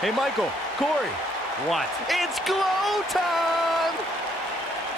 Hey, Michael, Corey. What? It's glow time!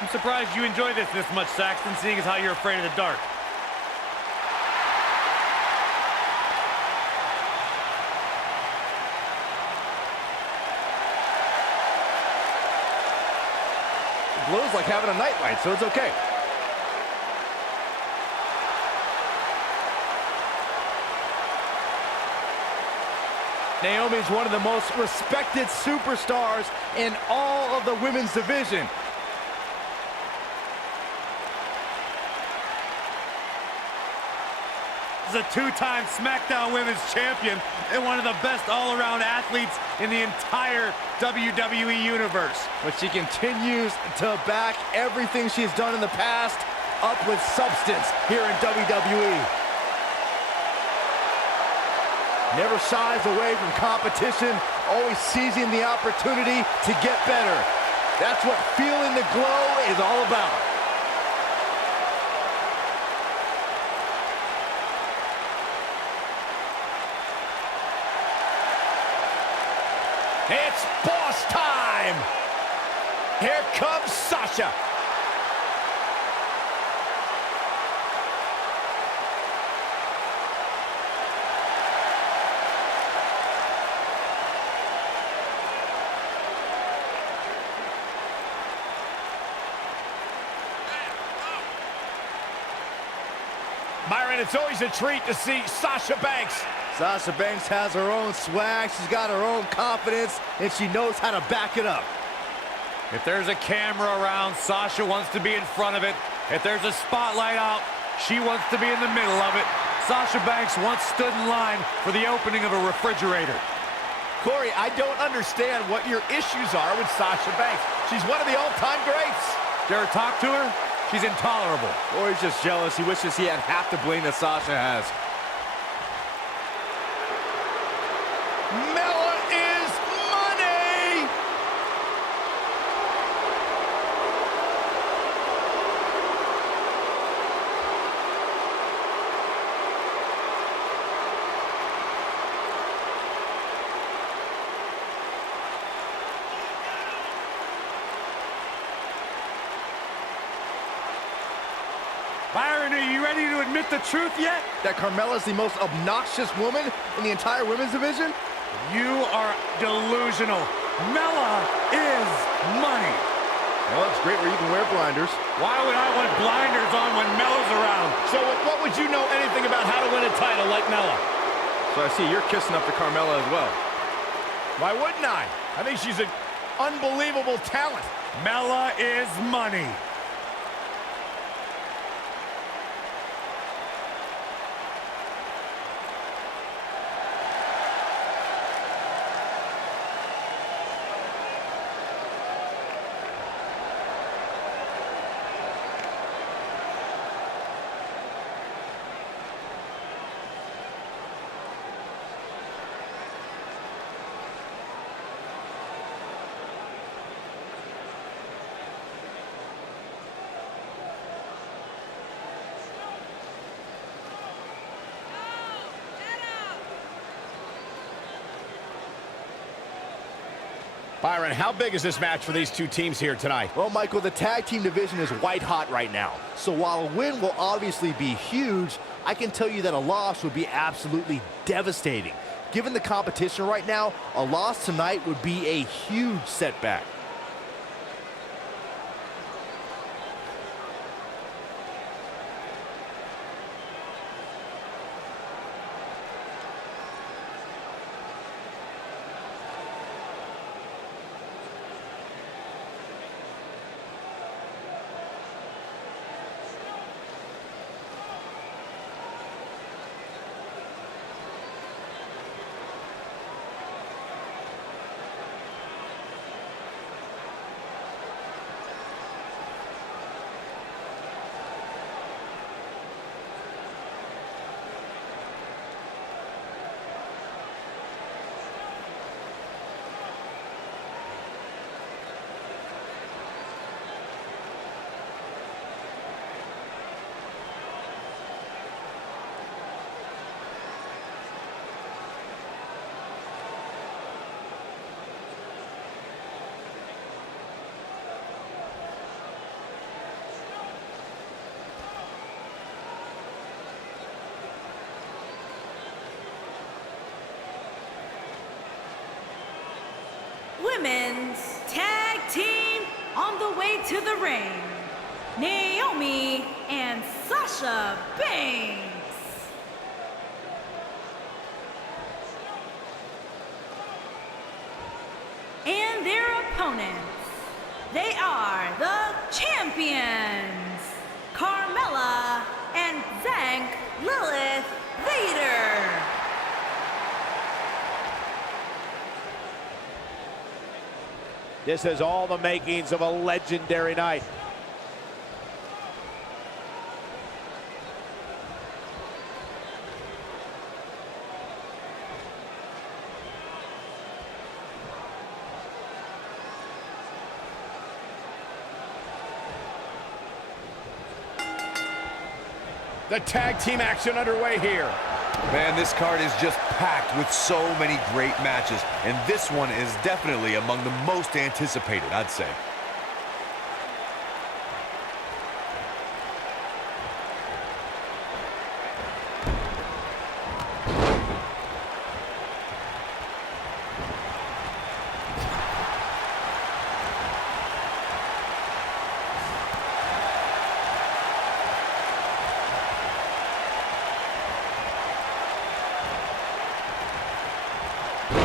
I'm surprised you enjoy this much, Saxton, seeing as how you're afraid of the dark. It glows like having a nightlight, so it's okay. Naomi is one of the most respected superstars in all of the women's division. Is a two-time SmackDown Women's Champion and one of the best all-around athletes in the entire WWE Universe. But she continues to back everything she's done in the past up with substance here in WWE. Never shies away from competition, always seizing the opportunity to get better. That's what feeling the glow is all about. It's boss time! Here comes Sasha. Byron, it's always a treat to see Sasha Banks. Sasha Banks has her own swag, she's got her own confidence, and she knows how to back it up. If there's a camera around, Sasha wants to be in front of it. If there's a spotlight out, she wants to be in the middle of it. Sasha Banks once stood in line for the opening of a refrigerator. Corey, I don't understand what your issues are with Sasha Banks. She's one of the all-time greats. Dare talk to her? She's intolerable. Corey's just jealous. He wishes he had half the bling that Sasha has. Mella is money! Byron, are you ready to admit the truth yet? That Carmella's the most obnoxious woman in the entire women's division? You are delusional. Mella is money. Well, it's great where you can wear blinders. Why would I want blinders on when Mella's around? So what would you know anything about how to win a title like Mella? So I see you're kissing up to Carmella as well. Why wouldn't I? I think she's an unbelievable talent. Mella is money. Byron, how big is this match for these two teams here tonight? Well, Michael, the tag team division is white hot right now. So while a win will obviously be huge, I can tell you that a loss would be absolutely devastating. Given the competition right now, a loss tonight would be a huge setback. Women's Tag Team on the way to the ring, Naomi and Sasha Banks. And their opponents, they are the champions, Carmella and Lilith Vader. This has all the makings of a legendary night. The tag team action underway here. Man, this card is just packed with so many great matches, and this one is definitely among the most anticipated, I'd say.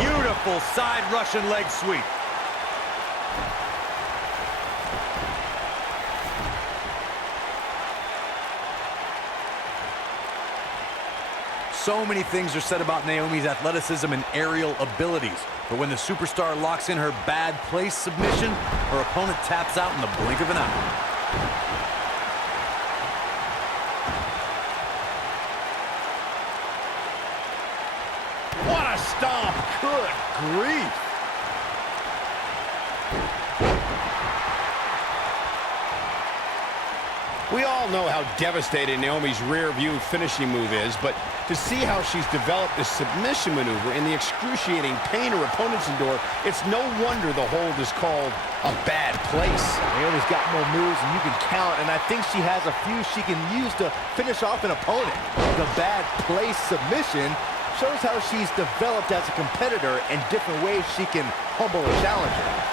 Beautiful side Russian leg sweep. So many things are said about Naomi's athleticism and aerial abilities, but when the superstar locks in her bad place submission, her opponent taps out in the blink of an eye. What a stomp! Good grief. We all know how devastating Naomi's rear view finishing move is, but to see how she's developed this submission maneuver and the excruciating pain her opponents endure, it's no wonder the hold is called a bad place. Naomi's got more moves than you can count, and I think she has a few she can use to finish off an opponent. The bad place submission shows how she's developed as a competitor and different ways she can humble a challenger.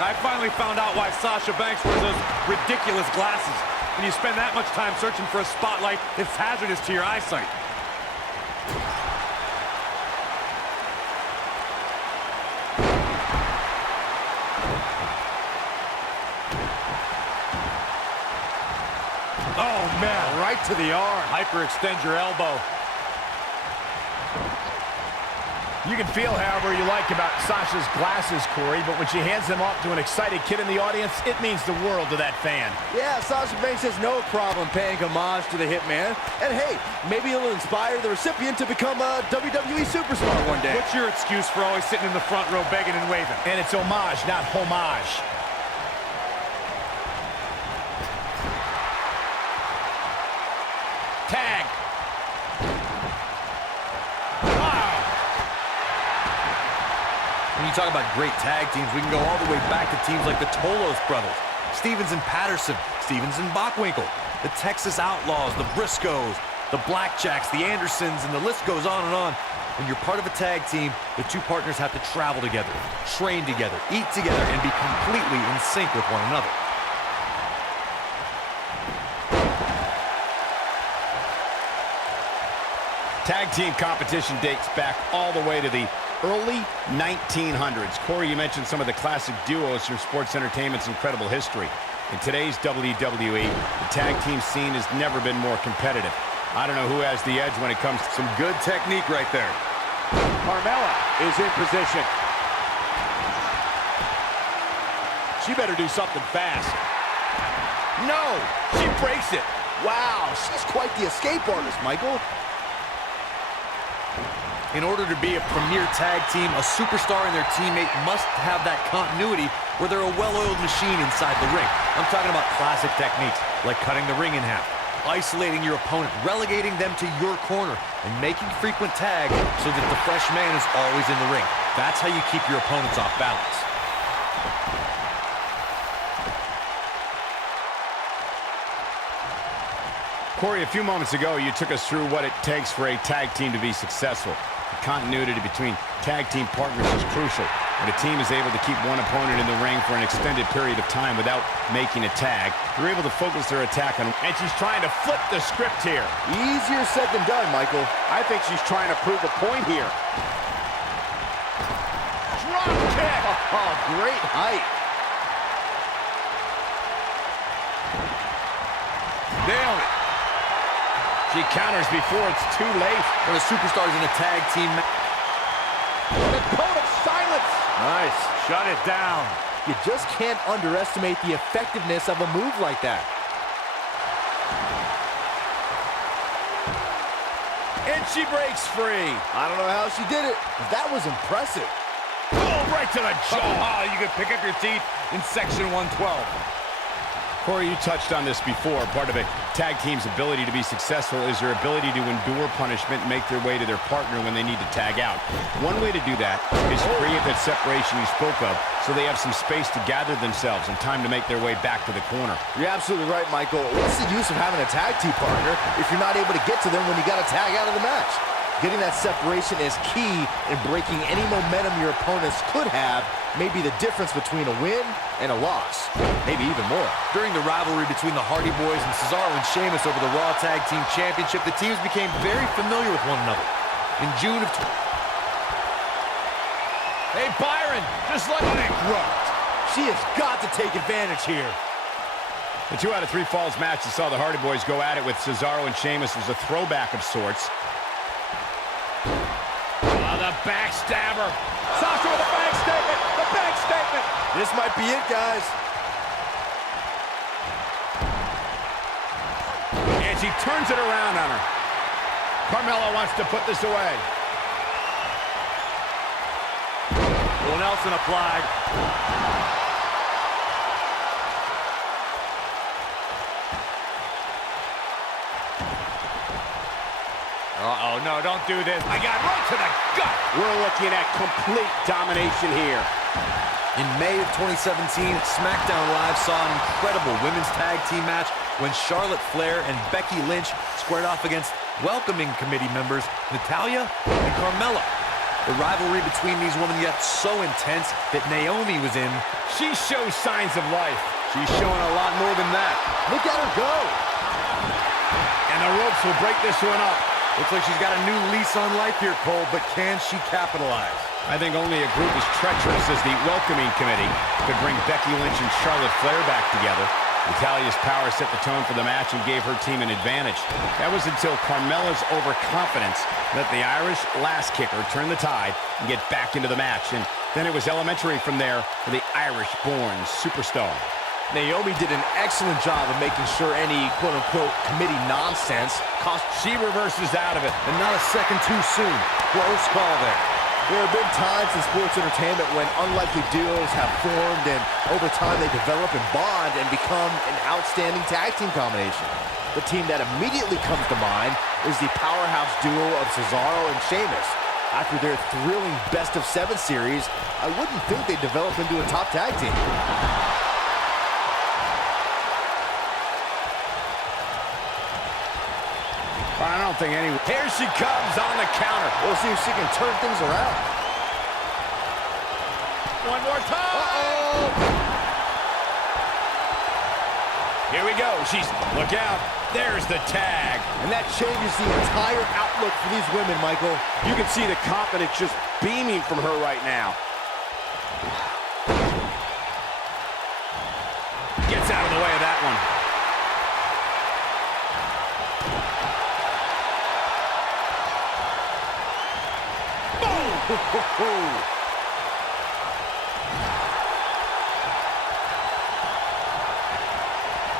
I finally found out why Sasha Banks wears those ridiculous glasses. When you spend that much time searching for a spotlight, it's hazardous to your eyesight. Oh, man, right to the arm. Hyperextend your elbow. You can feel however you like about Sasha's glasses, Corey, but when she hands them off to an excited kid in the audience, it means the world to that fan. Yeah, Sasha Banks has no problem paying homage to the Hitman. And hey, maybe it'll inspire the recipient to become a WWE superstar one day. What's your excuse for always sitting in the front row begging and waving? And it's homage, not homage. Tag. When you talk about great tag teams, we can go all the way back to teams like the Tolos brothers, Stevens and Patterson, Stevens and Bockwinkel, the Texas Outlaws, the Briscoes, the Blackjacks, the Andersons, and the list goes on and on. When you're part of a tag team, the two partners have to travel together, train together, eat together, and be completely in sync with one another. Tag team competition dates back all the way to the early 1900s. Corey, you mentioned some of the classic duos from sports entertainment's incredible history. In today's WWE, the tag team scene has never been more competitive. I don't know who has the edge when it comes to Some good technique right there. Carmella is in position. She better do something fast. No, she breaks it. Wow, she's quite the escape artist, Michael. In order to be a premier tag team, a superstar and their teammate must have that continuity where they're a well-oiled machine inside the ring. I'm talking about classic techniques like cutting the ring in half, isolating your opponent, relegating them to your corner, and making frequent tags so that the fresh man is always in the ring. That's how you keep your opponents off balance. Corey, a few moments ago, you took us through what it takes for a tag team to be successful. The continuity between tag team partners is crucial. When a team is able to keep one opponent in the ring for an extended period of time without making a tag, they're able to focus their attack on... And she's trying to flip the script here. Easier said than done, Michael. I think she's trying to prove a point here. Drop kick! Oh, great height. Nailed it. She counters before it's too late. When a superstar's in a tag team... The code of silence. Nice. Shut it down. You just can't underestimate the effectiveness of a move like that. And she breaks free. I don't know how she did it, but that was impressive. Oh, right to the jaw. Oh, you can pick up your teeth in section 112. Corey, you touched on this before. Part of a tag team's ability to be successful is their ability to endure punishment and make their way to their partner when they need to tag out. One way to do that is to create that separation you spoke of so they have some space to gather themselves and time to make their way back to the corner. You're absolutely right, Michael. What's the use of having a tag team partner if you're not able to get to them when you got to tag out of the match? Getting that separation is key in breaking any momentum your opponents could have, maybe the difference between a win and a loss, maybe even more. During the rivalry between the Hardy Boys and Cesaro and Sheamus over the Raw Tag Team Championship, the teams became very familiar with one another. In June of... Hey, Byron, just let it grow. She has got to take advantage here. The 2 out of 3 falls match that saw the Hardy Boys go at it with Cesaro and Sheamus was a throwback of sorts. The backstabber. Sasha with the bank statement. The bank statement. This might be it, guys. And she turns it around on her. Carmella wants to put this away. Well, Nelson applied. Uh-oh, no, don't do this. I got right to the gut. We're looking at complete domination here. In May of 2017, SmackDown Live saw an incredible women's tag team match when Charlotte Flair and Becky Lynch squared off against welcoming committee members Natalya and Carmella. The rivalry between these women got so intense that Naomi was in. She shows signs of life. She's showing a lot more than that. Look at her go. And the ropes will break this one up. Looks like she's got a new lease on life here, Cole, but can she capitalize? I think only a group as treacherous as the welcoming committee could bring Becky Lynch and Charlotte Flair back together. Natalya's power set the tone for the match and gave her team an advantage. That was until Carmella's overconfidence let the Irish lass kicker turn the tide and get back into the match. And then it was elementary from there for the Irish-born superstar. Naomi did an excellent job of making sure any quote-unquote committee nonsense cost. She reverses out of it. And not a second too soon. Close call there. There have been times in sports entertainment when unlikely duos have formed and over time they develop and bond and become an outstanding tag team combination. The team that immediately comes to mind is the powerhouse duo of Cesaro and Sheamus. After their thrilling best-of-7 series, I wouldn't think they'd develop into a top tag team. I don't think any... Here she comes on the counter. We'll see if she can turn things around. One more time. Uh-oh! Here we go. Look out. There's the tag. And that changes the entire outlook for these women, Michael. You can see the confidence just beaming from her right now. Gets out of the way of that one.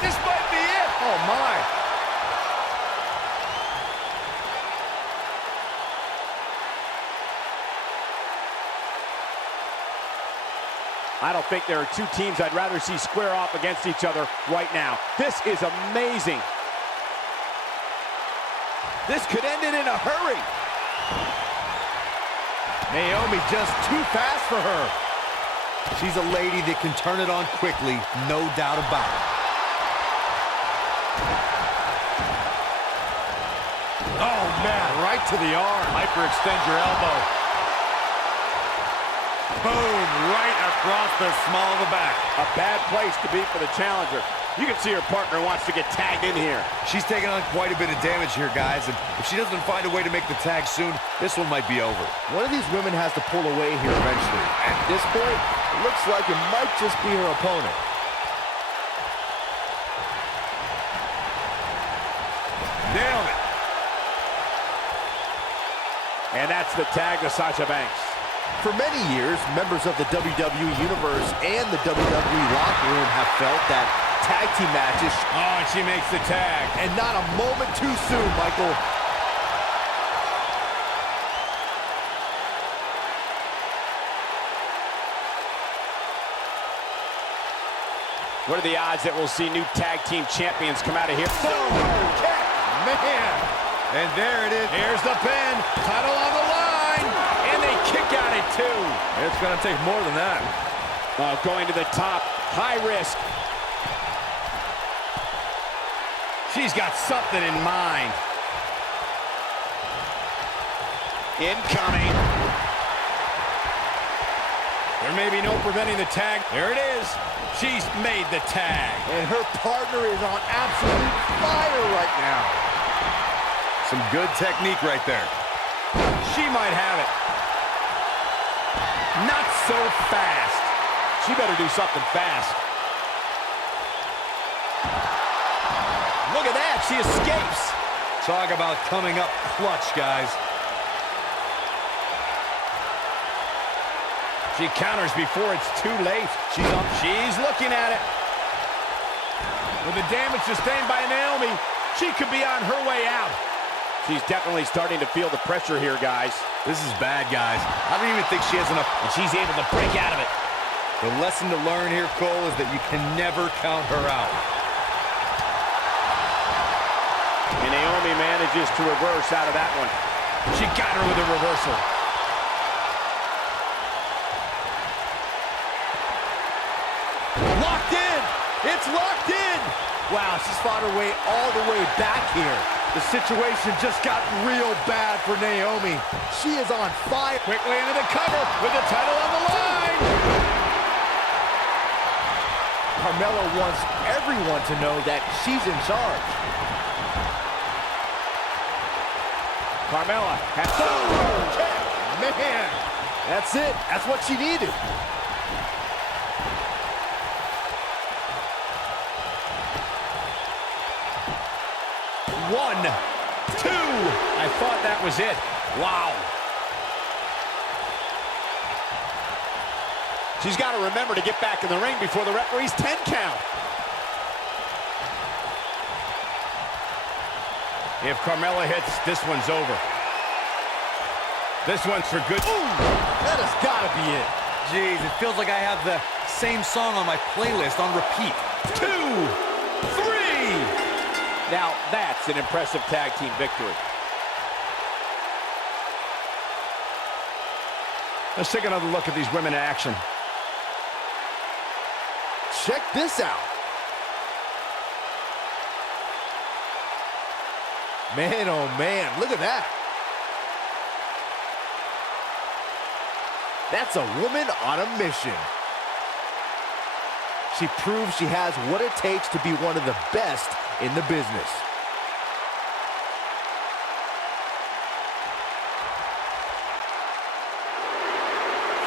This might be it. Oh, my. I don't think there are two teams I'd rather see square off against each other right now. This is amazing. This could end it in a hurry. Naomi just too fast for her. She's a lady that can turn it on quickly, no doubt about it. Oh, man, right to the arm. Hyperextend your elbow. Boom, right across the small of the back. A bad place to be for the challenger. You can see her partner wants to get tagged in here. She's taking on quite a bit of damage here, guys, and if she doesn't find a way to make the tag soon, this one might be over. One of these women has to pull away here eventually. At this point, it looks like it might just be her opponent. Nailed it. And that's the tag to Sasha Banks. For many years, members of the WWE Universe and the WWE locker room have felt that tag team matches, Oh, and she makes the tag. and not a moment too soon, Michael. What are the odds that we'll see new tag team champions come out of here? Man. And there it is. Here's the pin. Title on the line. And they kick out at 2. It's going to take more than that. Going to the top. High risk. She's got something in mind. Incoming. There may be no preventing the tag. There it is. She's made the tag. And her partner is on absolute fire right now. Some good technique right there. She might have it. Not so fast. She better do something fast. Look at that. She escapes. Talk about coming up clutch, guys. She counters before it's too late. She's up. She's looking at it. With the damage sustained by Naomi, she could be on her way out. She's definitely starting to feel the pressure here, guys. This is bad, guys. I don't even think she has enough. And she's able to break out of it. The lesson to learn here, Cole, is that you can never count her out. And Naomi manages to reverse out of that one. She got her with a reversal. Locked in! It's locked in! Wow, she's fought her way all the way back here. The situation just got real bad for Naomi. She is on fire. Quickly into the cover with the title on the line. Carmella wants everyone to know that she's in charge. Carmella has Man, that's it. That's what she needed. One, two. I thought that was it. Wow. She's got to remember to get back in the ring before the referee's 10 count. If Carmella hits, this one's over. This one's for good. Ooh, that has got to be it. Jeez, it feels like I have the same song on my playlist on repeat. 2, 3. Now, that's an impressive tag team victory. Let's take another look at these women in action. Check this out. Man, oh man, look at that. That's a woman on a mission. She proves she has what it takes to be one of the best in the business.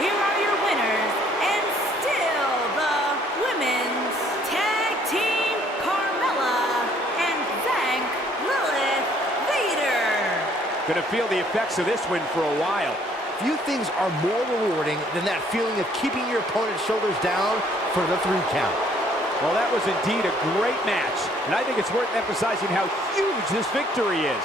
Here are your winners, and still the women's tag team, Carmella and Lilith Vader. Gonna feel the effects of this win for a while. Few things are more rewarding than that feeling of keeping your opponent's shoulders down for the 3 count. Well, that was indeed a great match, and I think it's worth emphasizing how huge this victory is.